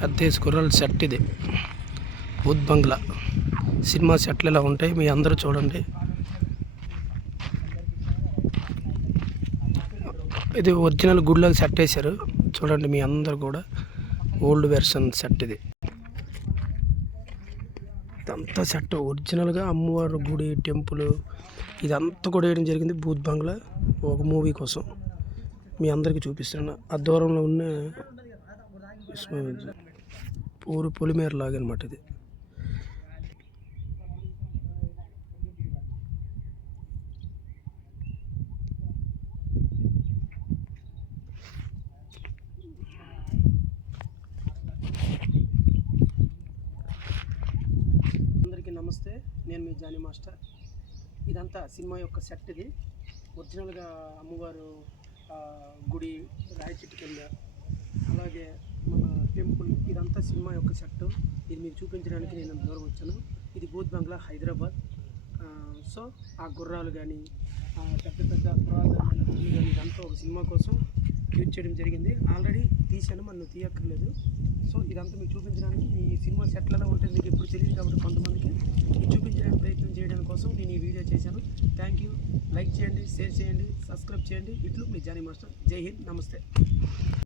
పెద్ద గుర్రాల సెట్ ఇది. భూత్ బంగ్లా సినిమా సెట్లు ఇలా ఉంటాయి. మీ అందరూ చూడండి. ఇది ఒరిజినల్ గుడిలోకి సెట్ వేశారు చూడండి. మీ అందరు కూడా ఓల్డ్ వెర్షన్ సెట్ ఇది. ఇదంతా సెట్ ఒరిజినల్గా అమ్మవారు గుడి టెంపుల్ ఇదంతా కూడా వేయడం జరిగింది భూత్ బంగ్లా ఒక మూవీ కోసం. మీ అందరికీ చూపిస్తున్నా. ఆ దూరంలో ఉన్న పొలిమేర లాగా అనమాట ఇది. అందరికీ నమస్తే, నేను మీ జానీ మాస్టర్. ఇదంతా సినిమా యొక్క సెట్ ఇది. ఒరిజినల్గా అమ్మవారు గుడి రాయి చెట్టు కింద, అలాగే మన టెంపుల్ ఇదంతా సినిమా యొక్క సెట్. ఇది మీకు చూపించడానికి నేను దూరం వచ్చాను. ఇది భూత్ బంగ్లా హైదరాబాద్. సో ఆ గుర్రాలు కానీ పెద్ద పెద్ద పురాతనమైన గుళ్ళు కానీ ఇదంతా ఒక సినిమా కోసం యూజ్ చేయడం జరిగింది. ఆల్రెడీ తీసాను, మనం తీయక్కర్లేదు. సో ఇదంతా మీకు చూపించడానికి ఈ సినిమా సెట్లలో ఉంటుంది. మీకు ఎప్పుడు తెలియదు కాబట్టి కొంతమందికి చూపించడానికి ప్రయత్నం చేయడం కోసం నేను ఈ వీడియో చేశాను. Thank you. లైక్ చేయండి, షేర్ చేయండి, సబ్స్క్రైబ్ చేయండి. ఇట్లు మీ జానీ మాస్టర్. జై హింద్, నమస్తే.